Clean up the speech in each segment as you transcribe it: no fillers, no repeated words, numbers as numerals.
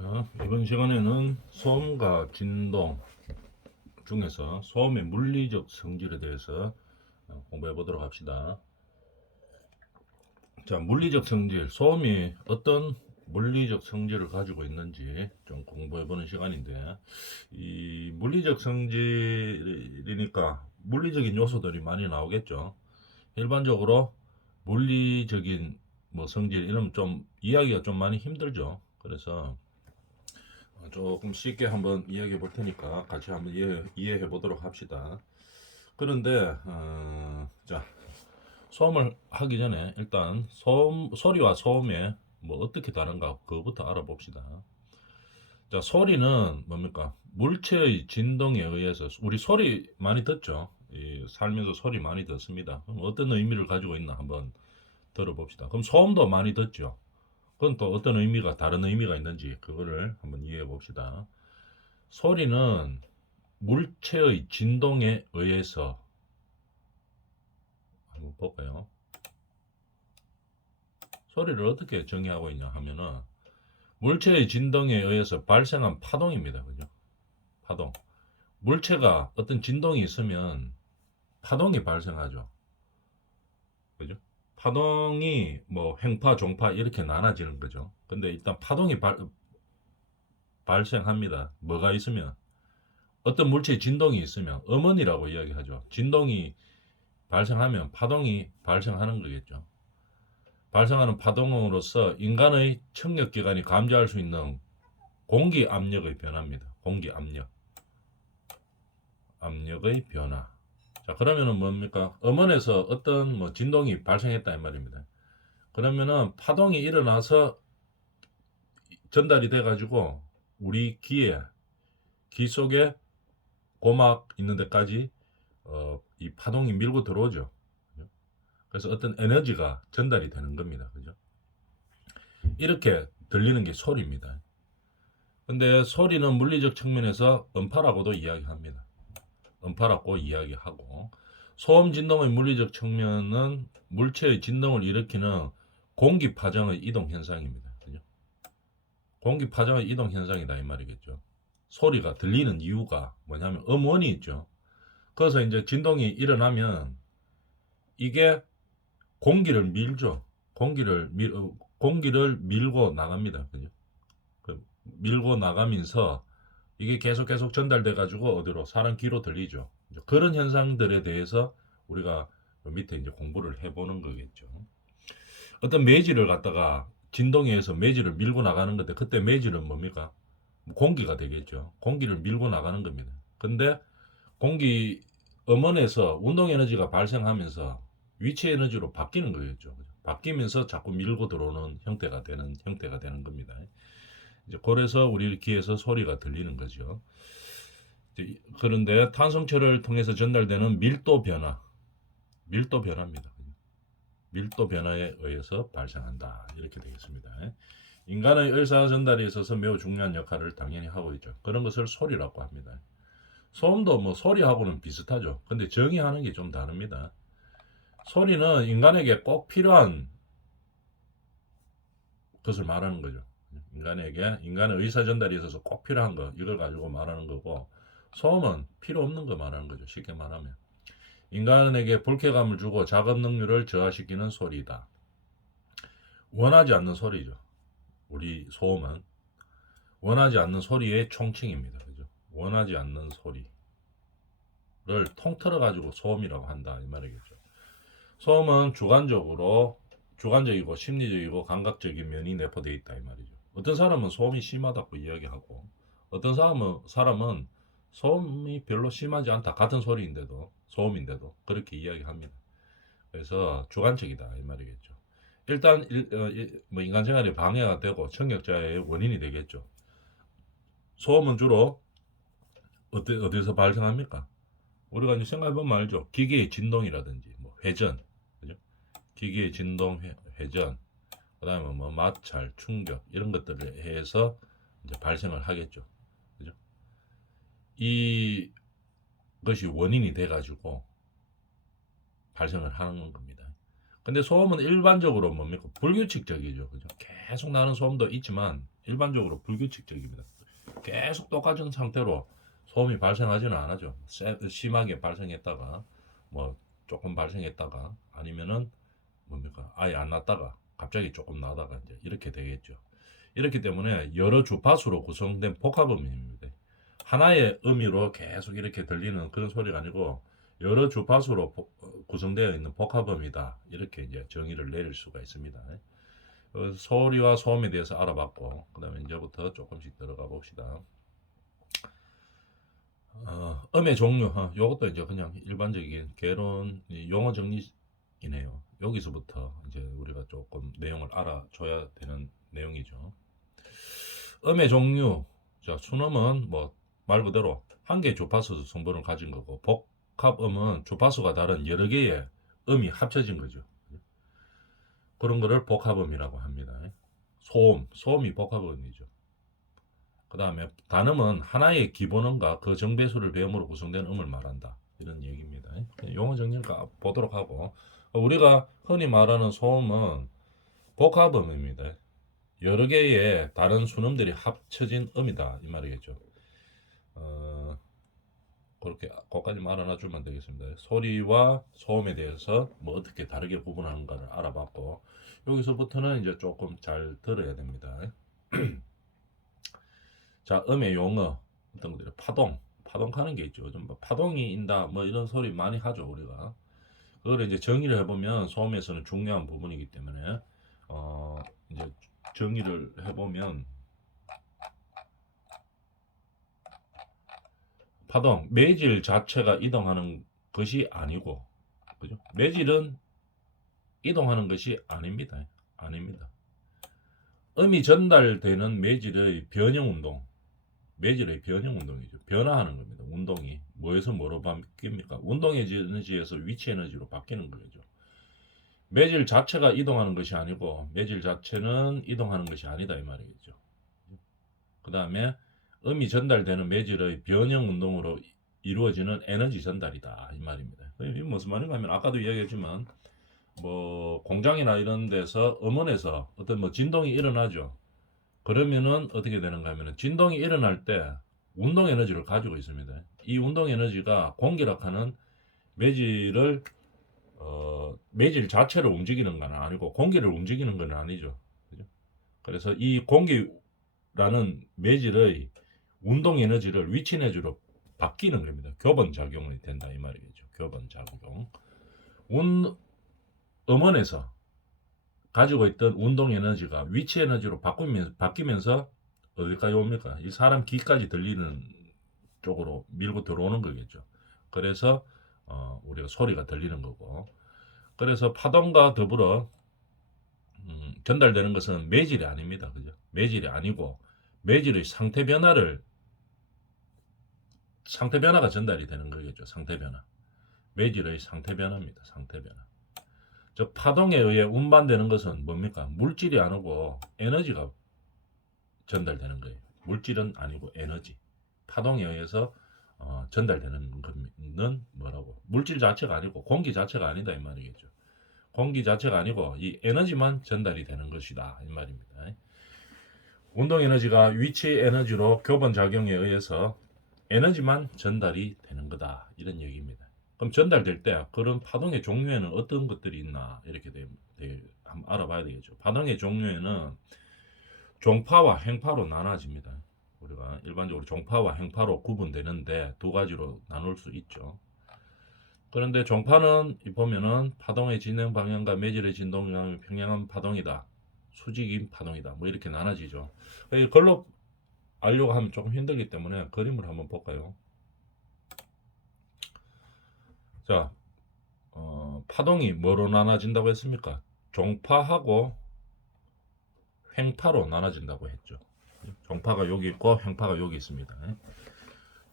자, 이번 시간에는 소음과 진동 중에서 소음의 물리적 성질에 대해서 공부해 보도록 합시다. 자, 물리적 성질, 소음이 어떤 물리적 성질을 가지고 있는지 좀 공부해 보는 시간인데, 이 물리적 성질이니까 물리적인 요소들이 많이 나오겠죠. 일반적으로 물리적인 뭐 성질 이러면 좀 이야기가 좀 많이 힘들죠. 그래서 조금 쉽게 한번 이야기해 볼 테니까 같이 한번 이해해 보도록 합시다. 그런데 자, 소음을 하기 전에 일단 소리와 소음에 뭐 어떻게 다른가 그거부터 알아봅시다. 자, 소리는 뭡니까? 물체의 진동에 의해서 우리 소리 많이 듣죠. 살면서 소리 많이 듣습니다. 그럼 어떤 의미를 가지고 있나 한번 들어봅시다. 그럼 소음도 많이 듣죠. 그건 또 어떤 의미가 다른 의미가 있는지 그거를 한번 이해해 봅시다. 소리는 물체의 진동에 의해서 한번 볼까요? 소리를 어떻게 정의하고 있냐 하면은 물체의 진동에 의해서 발생한 파동입니다. 그죠? 파동. 물체가 어떤 진동이 있으면 파동이 발생하죠. 그죠? 파동이 뭐 횡파, 종파 이렇게 나눠지는 거죠. 근데 일단 파동이 발생합니다. 뭐가 있으면 어떤 물체의 진동이 있으면 음원이라고 이야기하죠. 진동이 발생하면 파동이 발생하는 거겠죠. 발생하는 파동으로서 인간의 청력기관이 감지할 수 있는 공기 압력의 변화입니다. 공기 압력. 압력의 변화. 자, 그러면은 뭡니까? 음원에서 어떤 뭐 진동이 발생했다 이 말입니다. 그러면은 파동이 일어나서 전달이 돼 가지고 우리 귀 속에 고막 있는 데까지 이 파동이 밀고 들어오죠. 그래서 어떤 에너지가 전달이 되는 겁니다. 그죠? 이렇게 들리는 게 소리입니다. 근데 소리는 물리적 측면에서 음파라고도 이야기합니다. 음파라고 이야기하고 소음 진동의 물리적 측면은 물체의 진동을 일으키는 공기 파장의 이동 현상입니다. 그죠? 공기 파장의 이동 현상이다 이 말이겠죠. 소리가 들리는 이유가 뭐냐면 음원이 있죠. 그래서 이제 진동이 일어나면 이게 공기를 밀죠. 공기를 밀고 나갑니다. 그죠? 밀고 나가면서 이게 계속 전달돼 가지고 어디로 사람 귀로 들리죠. 그런 현상들에 대해서 우리가 밑에 이제 공부를 해보는 거겠죠. 어떤 매질을 갖다가 진동에 의해서 매질을 밀고 나가는 건데 그때 매질은 뭡니까? 공기가 되겠죠. 공기를 밀고 나가는 겁니다. 근데 공기 음원에서 운동 에너지가 발생하면서 위치 에너지로 바뀌는 거겠죠. 바뀌면서 자꾸 밀고 들어오는 형태가 되는 겁니다. 이제 그래서 우리 귀에서 소리가 들리는 거죠. 그런데 탄성체를 통해서 전달되는 밀도 변화입니다. 밀도 변화에 의해서 발생한다. 이렇게 되겠습니다. 인간의 의사 전달에 있어서 매우 중요한 역할을 당연히 하고 있죠. 그런 것을 소리라고 합니다. 소음도 뭐 소리하고는 비슷하죠. 근데 정의하는 게 좀 다릅니다. 소리는 인간에게 꼭 필요한 것을 말하는 거죠. 인간의 의사 전달에 있어서 꼭 필요한 거, 이걸 가지고 말하는 거고, 소음은 필요 없는 거 말하는 거죠. 쉽게 말하면. 인간에게 불쾌감을 주고 작업 능률을 저하시키는 소리다. 원하지 않는 소리죠. 우리 소음은 원하지 않는 소리의 총칭입니다. 그죠? 원하지 않는 소리를 통틀어 가지고 소음이라고 한다 이 말이겠죠. 소음은 주관적이고 심리적이고 감각적인 면이 내포되어 있다 이 말이죠. 어떤 사람은 소음이 심하다고 이야기하고 어떤 사람은 소음이 별로 심하지 않다. 같은 소리인데도 소음인데도 그렇게 이야기합니다. 그래서 주관적이다 이 말이겠죠. 일단 뭐 인간 생활에 방해가 되고 청력자의 원인이 되겠죠. 소음은 주로 어디서 발생합니까? 우리가 이제 생각해보면 알죠. 기계의 진동이라든지 뭐 회전, 그죠? 기계의 진동, 회전, 그다음에 뭐 마찰, 충격 이런 것들에 의해서 이제 발생을 하겠죠. 그죠? 이것이 원인이 돼가지고 발생을 하는 겁니다. 근데 소음은 일반적으로 뭡니까? 불규칙적이죠. 그죠? 계속 나는 소음도 있지만 일반적으로 불규칙적입니다. 계속 똑같은 상태로 소음이 발생하지는 않아죠. 심하게 발생했다가 뭐 조금 발생했다가 아니면은 뭡니까 아예 안 났다가 갑자기 조금 나다가 이제 이렇게 되겠죠. 이렇기 때문에 여러 주파수로 구성된 복합음입니다. 하나의 음이로 계속 이렇게 들리는 그런 소리가 아니고 여러 주파수로 구성되어 있는 복합음이다. 이렇게 이제 정의를 내릴 수가 있습니다. 소리와 소음에 대해서 알아봤고, 그 다음에 이제부터 조금씩 들어가 봅시다. 음의 종류, 요것도 이제 그냥 일반적인 개론 용어 정리이네요. 여기서부터 이제 우리가 조금 내용을 알아줘야 되는 내용이죠. 음의 종류, 자, 순음은 뭐 말 그대로 한 개의 주파수 성분을 가진 거고, 복합음은 주파수가 다른 여러 개의 음이 합쳐진 거죠. 그런 거를 복합음이라고 합니다. 소음이 복합음이죠. 그 다음에 단음은 하나의 기본음과 그 정배수를 배음으로 구성된 음을 말한다. 이런 얘기입니다. 용어 정리를 보도록 하고, 우리가 흔히 말하는 소음은 복합음입니다. 여러 개의 다른 순음들이 합쳐진 음이다. 이 말이겠죠. 그렇게 거기까지 말아놔주면 되겠습니다. 소리와 소음에 대해서 뭐 어떻게 다르게 구분하는가를 알아봤고, 여기서부터는 이제 조금 잘 들어야 됩니다. 자, 음의 용어 어떤 것들이 파동 하는 게 있죠. 좀 파동이 인다 뭐 이런 소리 많이 하죠 우리가. 그걸 이제 정의를 해보면 소음에서는 중요한 부분이기 때문에 이제 정의를 해보면 파동 매질 자체가 이동하는 것이 아니고, 그죠? 매질은 이동하는 것이 아닙니다. 음이 전달되는 매질의 변형 운동, 매질의 변형 운동이죠. 변화하는 겁니다. 운동이 뭐에서 뭐로 바뀝니까? 운동 에너지에서 위치 에너지로 바뀌는 거죠. 매질 자체가 이동하는 것이 아니고 매질 자체는 이동하는 것이 아니다 이 말이겠죠. 그 다음에 음이 전달되는 매질의 변형 운동으로 이루어지는 에너지 전달이다 이 말입니다. 이게 무슨 말인가 하면 아까도 이야기했지만 뭐 공장이나 이런 데서 음원에서 어떤 뭐 진동이 일어나죠. 그러면은 어떻게 되는가 하면은 진동이 일어날 때 운동 에너지를 가지고 있습니다. 이 운동 에너지가 공기락하는 매질을 매질 자체를 움직이는 건 아니고 공기를 움직이는 건 아니죠. 그죠? 그래서 이 공기라는 매질의 운동 에너지를 위치 에너지로 바뀌는 겁니다. 교번 작용이 된다 이 말이겠죠. 교번 작용. 음원에서 가지고 있던 운동 에너지가 위치 에너지로 바뀌면서 어디까지 옵니까? 이 사람 귀까지 들리는 쪽으로 밀고 들어오는 거겠죠. 그래서 우리가 소리가 들리는 거고, 그래서 파동과 더불어 전달되는 것은 매질이 아닙니다. 그죠? 매질이 아니고 매질의 상태 변화가 전달이 되는 거겠죠. 상태 변화. 매질의 상태 변화입니다. 상태 변화. 저 파동에 의해 운반되는 것은 뭡니까? 물질이 아니고 에너지가 전달되는 거예요. 물질은 아니고 에너지. 파동에 의해서 전달되는 것은 뭐라고? 물질 자체가 아니고 공기 자체가 아니다 이 말이겠죠. 공기 자체가 아니고 이 에너지만 전달이 되는 것이다 이 말입니다. 운동 에너지가 위치 에너지로 교번 작용에 의해서 에너지만 전달이 되는 거다 이런 얘기입니다. 그럼 전달될 때 그런 파동의 종류에는 어떤 것들이 있나 이렇게 한번 알아봐야 되겠죠. 파동의 종류에는 종파와 행파로 나눠집니다. 우리가 일반적으로 종파와 행파로 구분되는데 두 가지로 나눌 수 있죠. 그런데 종파는 보면은 파동의 진행 방향과 매질의 진동 방향이 평행한 파동이다, 수직인 파동이다, 뭐 이렇게 나눠지죠. 글로 알려고 하면 조금 힘들기 때문에 그림을 한번 볼까요? 자, 파동이 뭐로 나눠진다고 했습니까? 종파하고 횡파로 나눠진다고 했죠. 종파가 여기 있고 횡파가 여기 있습니다.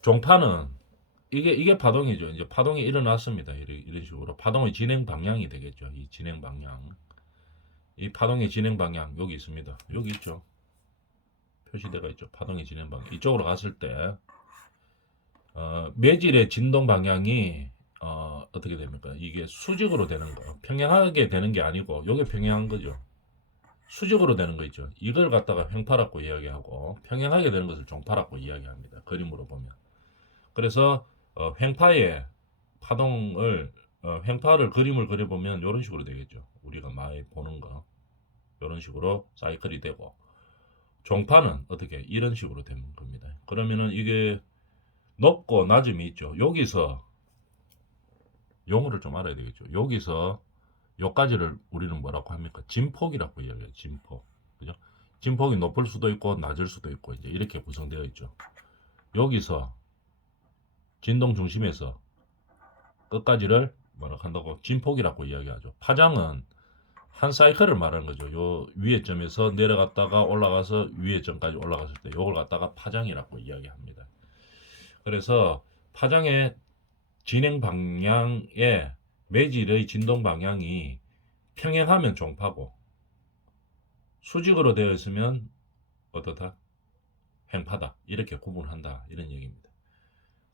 종파는 이게 파동이죠. 이제 파동이 일어났습니다. 이런 식으로 파동의 진행 방향이 되겠죠. 이 진행 방향, 이 파동의 진행 방향 여기 있습니다. 여기 있죠. 표시대가 있죠. 파동의 진행 방향. 이쪽으로 갔을 때 매질의 진동 방향이 어떻게 됩니까? 이게 수직으로 되는 거, 평행하게 되는 게 아니고 이게 평행한 거죠. 수직으로 되는 거 있죠. 이걸 갖다가 횡파라고 이야기하고 평행하게 되는 것을 종파라고 이야기합니다. 그림으로 보면. 그래서 횡파의 파동을 횡파를 그림을 그려보면 이런 식으로 되겠죠. 우리가 많이 보는 거 이런 식으로 사이클이 되고 종파는 어떻게 이런 식으로 되는 겁니다. 그러면은 이게 높고 낮음이 있죠. 여기서 용어를 좀 알아야 되겠죠. 여기서 요까지를 우리는 뭐라고 합니까? 진폭이라고 이야기해요. 진폭. 그죠? 진폭이 높을 수도 있고 낮을 수도 있고 이제 이렇게 구성되어 있죠. 여기서 진동 중심에서 끝까지를 뭐라고 한다고 진폭이라고 이야기하죠. 파장은 한 사이클을 말하는 거죠. 요 위에 점에서 내려갔다가 올라가서 위에 점까지 올라갔을 때 요걸 갖다가 파장이라고 이야기합니다. 그래서 파장의 진행 방향에 매질의 진동 방향이 평행하면 종파고 수직으로 되어 있으면 어떻다? 횡파다. 이렇게 구분한다. 이런 얘기입니다.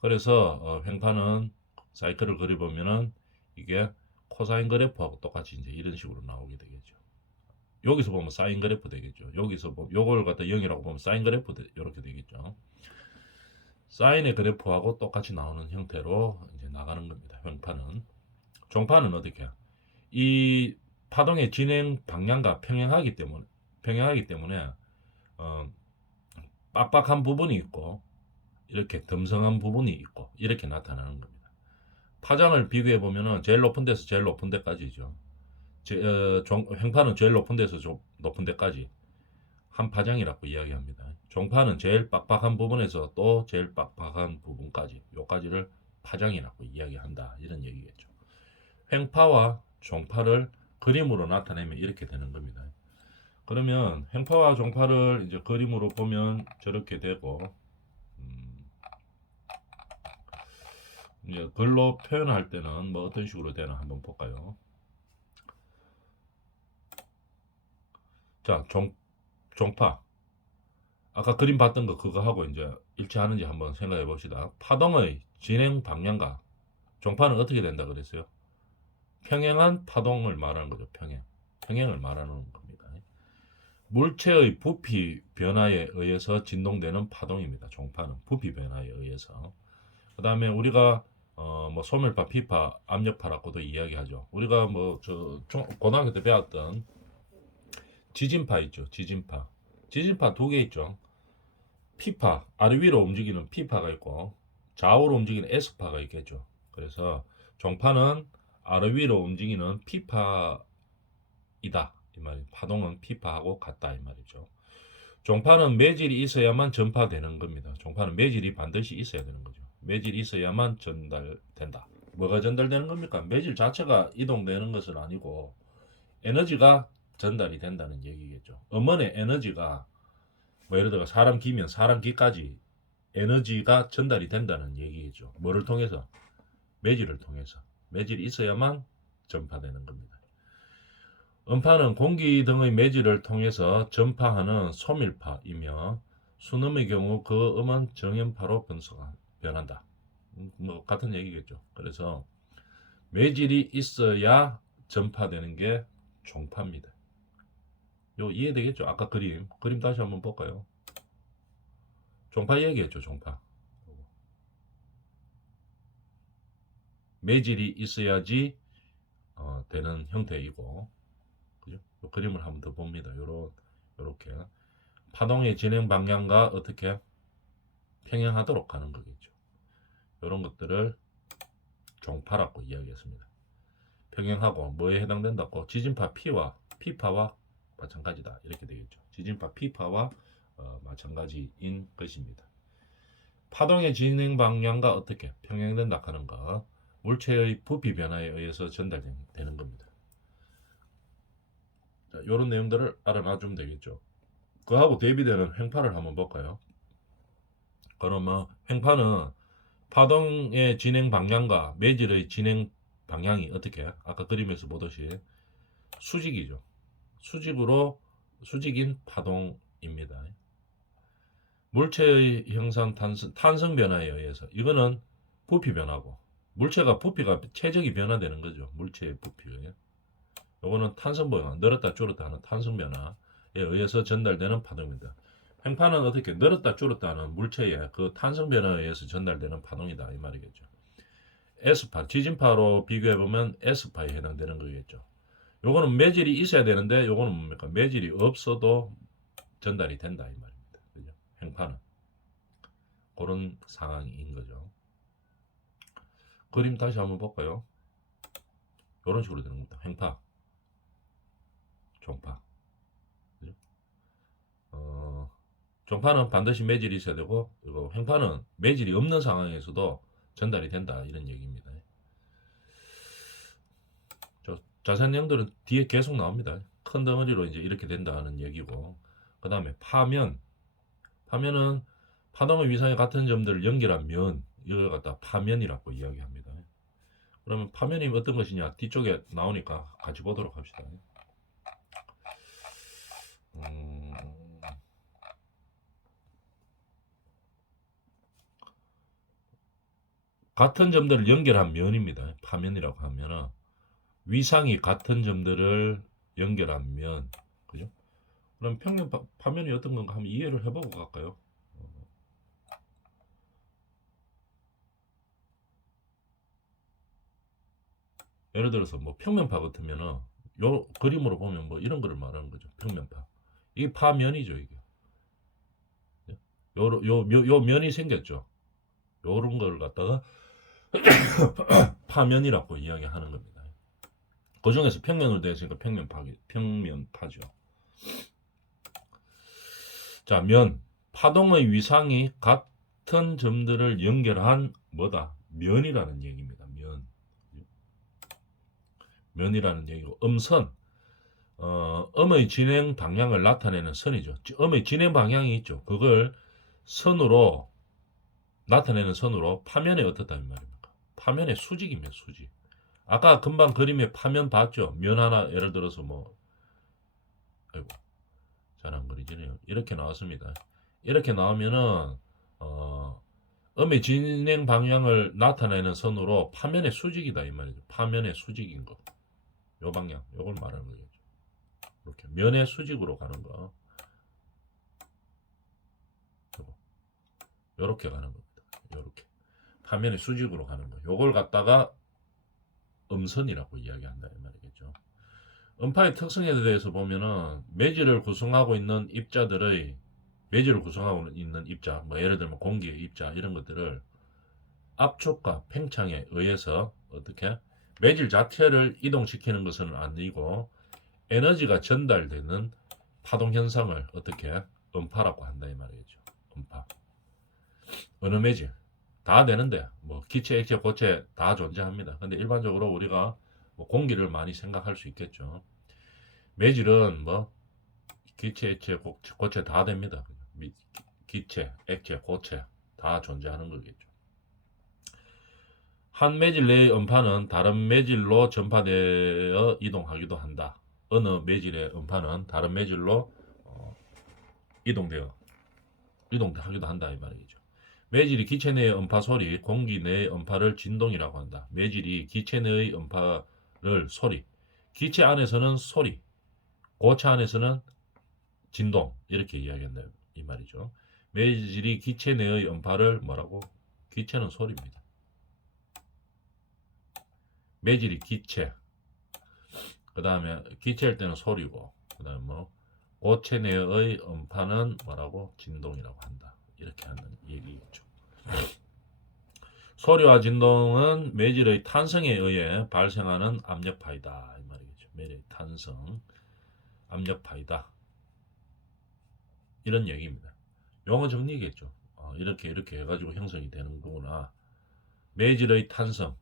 그래서 횡파는 사이클을 그려보면은 이게 코사인 그래프하고 똑같이 이제 이런 식으로 나오게 되겠죠. 여기서 보면 사인 그래프 되겠죠. 여기서 보면 요걸 갖다 0이라고 보면 사인 그래프 이렇게 되겠죠. 사인의 그래프하고 똑같이 나오는 형태로 이제 나가는 겁니다. 횡파는. 종파는 어떻게? 이 파동의 진행 방향과 평행하기 때문에 어, 빡빡한 부분이 있고 이렇게 듬성한 부분이 있고 이렇게 나타나는 겁니다. 파장을 비교해 보면은 제일 높은 데서 제일 높은 데까지죠. 횡파는 제일 높은 데서 좀 높은 데까지 한 파장이라고 이야기합니다. 종파는 제일 빡빡한 부분에서 또 제일 빡빡한 부분까지 요까지를 파장이라고 이야기한다. 이런 얘기겠죠. 횡파와 종파를 그림으로 나타내면 이렇게 되는 겁니다. 그러면 횡파와 종파를 이제 그림으로 보면 저렇게 되고 이제 글로 표현할 때는 뭐 어떤 식으로 되나 한번 볼까요? 자, 종파. 아까 그림 봤던 거 그거 하고 이제 일치하는지 한번 생각해 봅시다. 파동의 진행 방향과 종파는 어떻게 된다 그랬어요? 평행한 파동을 말하는 거죠. 평행을 말하는 겁니다. 물체의 부피 변화에 의해서 진동되는 파동입니다. 종파는 부피 변화에 의해서. 그 다음에 우리가 뭐 소멸파, 피파, 압력파라고도 이야기하죠. 우리가 뭐 고등학교 때 배웠던 지진파 있죠. 지진파 두 개 있죠. 피파, 아래 위로 움직이는 피파가 있고 좌우로 움직이는 S파가 있겠죠. 그래서 종파는 아래 위로 움직이는 피파이다. 이 말이 파동은 피파하고 같다 이 말이죠. 종파는 매질이 있어야만 전파되는 겁니다. 종파는 매질이 반드시 있어야 되는 거죠. 매질이 있어야만 전달된다. 뭐가 전달되는 겁니까? 매질 자체가 이동되는 것은 아니고 에너지가 전달이 된다는 얘기겠죠. 음원의 에너지가 뭐 예를 들어 사람 기면 사람 기까지 에너지가 전달이 된다는 얘기겠죠. 뭐를 통해서? 매질을 통해서. 매질이 있어야만 전파되는 겁니다. 음파는 공기 등의 매질을 통해서 전파하는 소밀파이며 순음의 경우 그 음은 정연파로 변한다. 뭐 같은 얘기겠죠. 그래서 매질이 있어야 전파되는 게 종파입니다. 요 이해되겠죠? 아까 그림 다시 한번 볼까요? 종파 얘기했죠. 종파. 매질이 있어야지 되는 형태이고, 그죠? 요 그림을 한번 더 봅니다. 요렇게 파동의 진행 방향과 어떻게 평행하도록 하는 거겠죠. 이런 것들을 종파라고 이야기했습니다. 평행하고 뭐에 해당된다고? 지진파 P파와 마찬가지다. 이렇게 되겠죠. 지진파 P파와 마찬가지인 것입니다. 파동의 진행 방향과 어떻게 평행된다 하는 거, 물체의 부피 변화에 의해서 전달되는 겁니다. 자, 이런 내용들을 알아놔주면 되겠죠. 그하고 대비되는 횡파를 한번 볼까요? 그러면 횡파는 파동의 진행 방향과 매질의 진행 방향이 어떻게 아까 그림에서 보듯이 수직이죠. 수직인 파동입니다. 물체의 형상 탄성 변화에 의해서 이거는 부피 변화고 부피가 최적이 변화되는 거죠. 물체의 부피에. 요거는 탄성 변화, 늘었다 줄었다 하는 탄성 변화. 의해서 전달되는 파동입니다. 횡파는 어떻게 늘었다 줄었다 하는 물체의 그 탄성 변화에 의해서 전달되는 파동이다 이 말이겠죠. S파, 지진파로 비교해 보면 S파에 해당되는 거겠죠. 요거는 매질이 있어야 되는데 요거는 뭡니까? 매질이 없어도 전달이 된다 이 말입니다. 그죠? 횡파는 그런 상황인 거죠. 그림 다시 한번 볼까요? 이런 식으로 되는 겁니다. 횡파, 종파. 그죠? 종파는 반드시 매질이 있어야 되고, 이거 횡파는 매질이 없는 상황에서도 전달이 된다 이런 얘기입니다. 자세한 내용들은 뒤에 계속 나옵니다. 큰 덩어리로 이제 이렇게 된다는 얘기고, 그 다음에 파면, 파면은 파동의 위상에 같은 점들을 연결한 면, 이걸 갖다 파면이라고 이야기합니다. 그러면 파면이 어떤 것이냐 뒤쪽에 나오니까 같이 보도록 합시다. 같은 점들을 연결한 면입니다. 파면이라고 하면은 위상이 같은 점들을 연결한 면, 그죠? 그럼 평면 파면이 어떤 건가 한번 이해를 해보고 갈까요? 예를 들어서 뭐 평면파 같으면은 요 그림으로 보면 뭐 이런 거를 말하는 거죠. 평면파. 이게 파면이죠, 이게. 요 면이 생겼죠. 요런 걸 갖다가 파면이라고 이야기하는 겁니다. 그 중에서 평면으로 되어 있으니까 평면파죠. 자, 면. 파동의 위상이 같은 점들을 연결한 뭐다? 면이라는 얘기입니다. 면. 면이라는 얘기고, 음선. 음의 진행 방향을 나타내는 선이죠. 음의 진행 방향이 있죠. 그걸 선으로 나타내는 선으로 파면에 어떻다는 말입니까? 파면의 수직입니다. 수직. 아까 금방 그림에 파면 봤죠? 면 하나 예를 들어서 뭐 아이고 잘 안 그리지네요. 이렇게 나왔습니다. 이렇게 나오면은 음의 진행 방향을 나타내는 선으로 파면의 수직이다 이 말이죠. 파면의 수직인 거. 요 방향, 요걸 말하는 거겠죠. 이렇게 면의 수직으로 가는 거. 요렇게 가는 겁니다. 요렇게. 파면의 수직으로 가는 거. 요걸 갖다가 음선이라고 이야기한다 이 말이겠죠. 음파의 특성에 대해서 보면은 매질을 구성하고 있는 입자들의 매질을 구성하고 있는 입자, 뭐 예를 들면 공기의 입자 이런 것들을 압축과 팽창에 의해서 어떻게 매질 자체를 이동시키는 것은 아니고 에너지가 전달되는 파동 현상을 어떻게 음파라고 한다 이 말이겠죠. 음파. 어느 매질 다 되는데 뭐 기체, 액체, 고체 다 존재합니다. 근데 일반적으로 우리가 뭐 공기를 많이 생각할 수 있겠죠. 매질은 뭐 기체, 액체, 고체 다 됩니다. 기체, 액체, 고체 다 존재하는 거겠죠. 한 매질 내의 음파는 다른 매질로 전파되어 이동하기도 한다. 어느 매질의 음파는 다른 매질로 이동하기도 한다 이 말이죠. 매질이 기체 내의 음파 소리, 공기 내의 음파를 진동이라고 한다. 매질이 기체 내의 음파를 소리, 기체 안에서는 소리, 고체 안에서는 진동 이렇게 이야기한다 이 말이죠. 매질이 기체 내의 음파를 뭐라고? 기체는 소리입니다. 매질이 기체, 그 다음에 기체일 때는 소리고, 그 다음에 뭐 고체 내의 음파는 뭐라고? 진동이라고 한다. 이렇게 하는 얘기겠죠. 소리와 진동은 매질의 탄성에 의해 발생하는 압력파이다 이 말이겠죠. 매질의 탄성, 압력파이다 이런 얘기입니다. 용어 정리겠죠. 이렇게 해가지고 형성이 되는 거구나. 매질의 탄성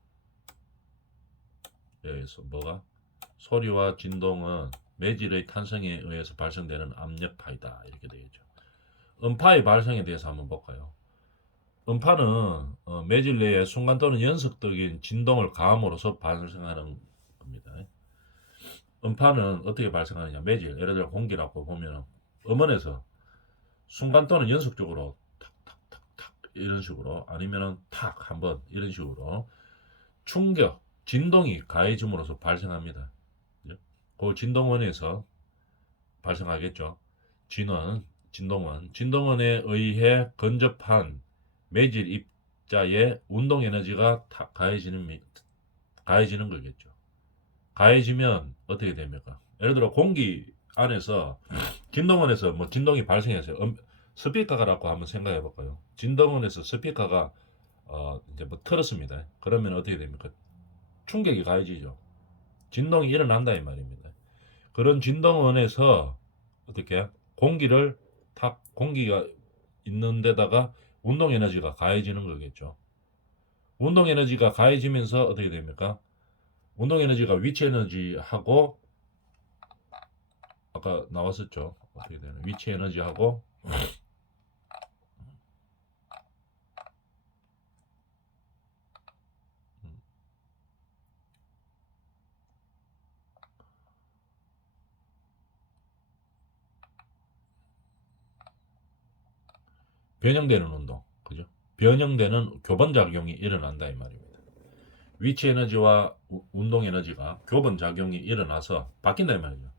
여기서 뭐가? 소리와 진동은 매질의 탄성에 의해서 발생되는 압력파이다 이렇게 되겠죠. 음파의 발생에 대해서 한번 볼까요? 음파는 매질 내에 순간 또는 연속적인 진동을 가함으로써 발생하는 겁니다. 음파는 어떻게 발생하느냐? 매질, 예를 들어 공기라고 보면 음원에서 순간 또는 연속적으로 탁탁탁탁 이런 식으로 아니면은 탁 한번 이런 식으로 충격, 진동이 가해짐으로써 발생합니다. 그 진동원에서 발생하겠죠. 진동원에 의해 근접한 매질 입자의 운동 에너지가 가해지는 거겠죠. 가해지면 어떻게 됩니까? 예를 들어 공기 안에서 진동원에서 뭐 진동이 발생했어요. 스피커라고 한번 생각해 볼까요? 진동원에서 스피커가 이제 뭐 틀었습니다. 그러면 어떻게 됩니까? 충격이 가해지죠. 진동이 일어난다 이 말입니다. 그런 진동원에서 어떻게 공기를 탁 공기가 있는 데다가 운동 에너지가 가해지는 거겠죠. 운동 에너지가 가해지면서 어떻게 됩니까? 운동 에너지가 위치 에너지하고 아까 나왔었죠. 어떻게 되나? 위치 에너지하고 변형되는 운동, 그죠? 변형되는 교번 작용이 일어난다 이 말입니다. 위치 에너지와 운동 에너지가 교번 작용이 일어나서 바뀐다 이 말이죠.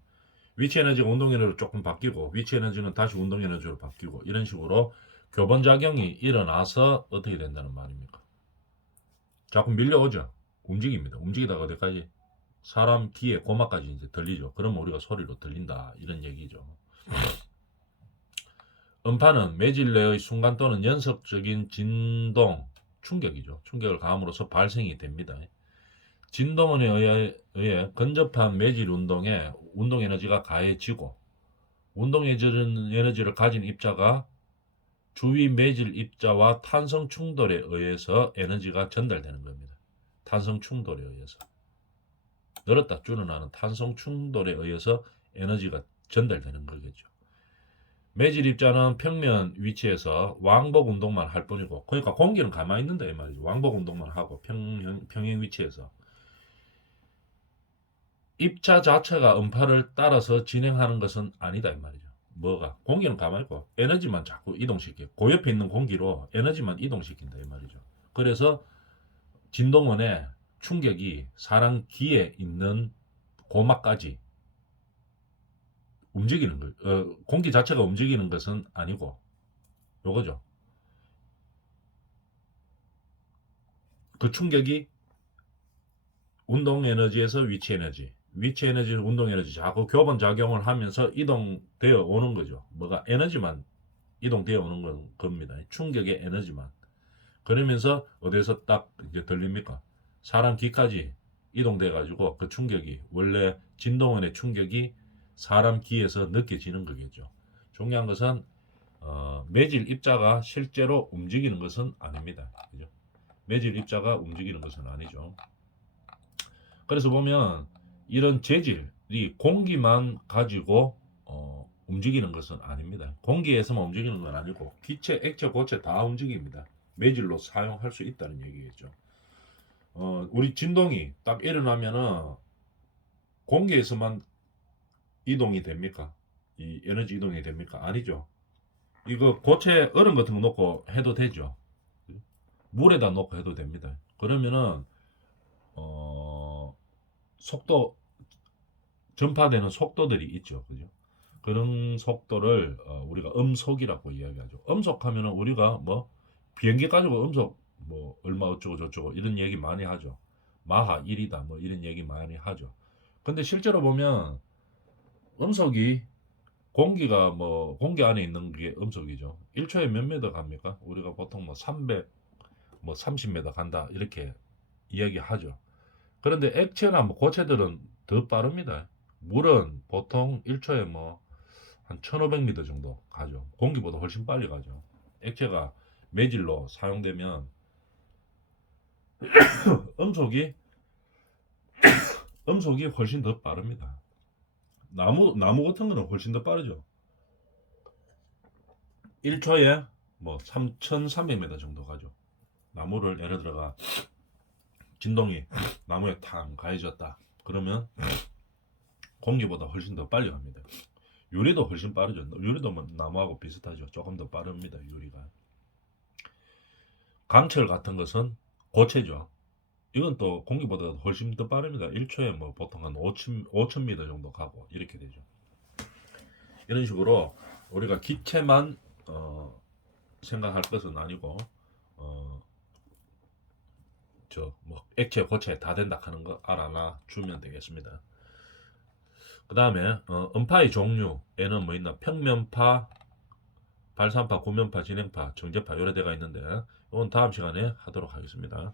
위치 에너지가 운동 에너지로 조금 바뀌고 위치 에너지는 다시 운동 에너지로 바뀌고 이런 식으로 교번 작용이 일어나서 어떻게 된다는 말입니까? 자꾸 밀려오죠. 움직입니다. 움직이다가 어디까지? 사람 귀에 고막까지 이제 들리죠. 그러면 우리가 소리로 들린다 이런 얘기죠. 음파는 매질 내의 순간 또는 연속적인 진동, 충격이죠. 충격을 가함으로써 발생이 됩니다. 진동원에 의해 근접한 매질 운동에 운동 에너지가 가해지고 운동 에너지를 가진 입자가 주위 매질 입자와 탄성 충돌에 의해서 에너지가 전달되는 겁니다. 탄성 충돌에 의해서. 늘었다 줄어나는 탄성 충돌에 의해서 에너지가 전달되는 거겠죠. 매질 입자는 평면 위치에서 왕복 운동만 할 뿐이고, 그러니까 공기는 가만히 있는다 이 말이죠. 왕복 운동만 하고 평행 위치에서 입자 자체가 음파를 따라서 진행하는 것은 아니다 이 말이죠. 뭐가? 공기는 가만히 있고 에너지만 자꾸 이동시켜. 그 옆에 있는 공기로 에너지만 이동시킨다 이 말이죠. 그래서 진동원의 충격이 사람 귀에 있는 고막까지 움직이는 거, 공기 자체가 움직이는 것은 아니고 요거죠. 그 충격이 운동 에너지에서 위치 에너지, 위치 에너지, 운동 에너지 자꾸 교번 작용을 하면서 이동되어 오는 거죠. 뭐가 에너지만 이동되어 오는 겁니다. 충격의 에너지만. 그러면서 어디서 딱 이제 들립니까? 사람 귀까지 이동돼 가지고 그 충격이 원래 진동원의 충격이 사람 귀에서 느껴지는 거겠죠. 중요한 것은 매질 입자가 실제로 움직이는 것은 아닙니다. 그죠? 매질 입자가 움직이는 것은 아니죠. 그래서 보면 이런 재질이 공기만 가지고 움직이는 것은 아닙니다. 공기에서만 움직이는 건 아니고 기체, 액체, 고체 다 움직입니다. 매질로 사용할 수 있다는 얘기겠죠. 우리 진동이 딱 일어나면은 공기에서만 이동이 됩니까? 이 에너지 이동이 됩니까? 아니죠. 이거 고체 얼음 같은 거 넣고 해도 되죠. 물에다 넣고 해도 됩니다. 그러면은 속도 전파되는 속도들이 있죠. 그죠? 그런 속도를 우리가 음속이라고 이야기하죠. 음속하면은 우리가 뭐 비행기 가지고 음속 뭐 얼마 어쩌고 저쩌고 이런 얘기 많이 하죠. 마하 1이다 뭐 이런 얘기 많이 하죠. 근데 실제로 보면 음속이 공기가 뭐 공기 안에 있는 게 음속이죠. 1초에 몇 미터 갑니까? 우리가 보통 뭐 300, 뭐 30m 간다 이렇게 이야기하죠. 그런데 액체나 뭐 고체들은 더 빠릅니다. 물은 보통 1초에 뭐 한 1500m 정도 가죠. 공기보다 훨씬 빨리 가죠. 액체가 매질로 사용되면 음속이 음속이 훨씬 더 빠릅니다. 나무 같은 거는 훨씬 더 빠르죠. 1초에 뭐 3300m 정도 가죠. 나무를 예를 들어가 진동이 나무에 탕 가해졌다. 그러면 공기보다 훨씬 더 빨리 갑니다. 유리도 훨씬 빠르죠. 유리도 뭐 나무하고 비슷하죠. 조금 더 빠릅니다. 유리가. 강철 같은 것은 고체죠. 이건 또 공기보다 훨씬 더 빠릅니다. 1초에 뭐 보통 한 5,000m 정도 가고 이렇게 되죠. 이런 식으로 우리가 기체만 생각할 것은 아니고 저 뭐 액체 고체 다 된다 하는 거 알아놔 주면 되겠습니다. 그 다음에 음파의 종류에는 뭐 있나, 평면파, 발산파, 고면파, 진행파, 정제파 요래 돼가 있는데 이건 다음 시간에 하도록 하겠습니다.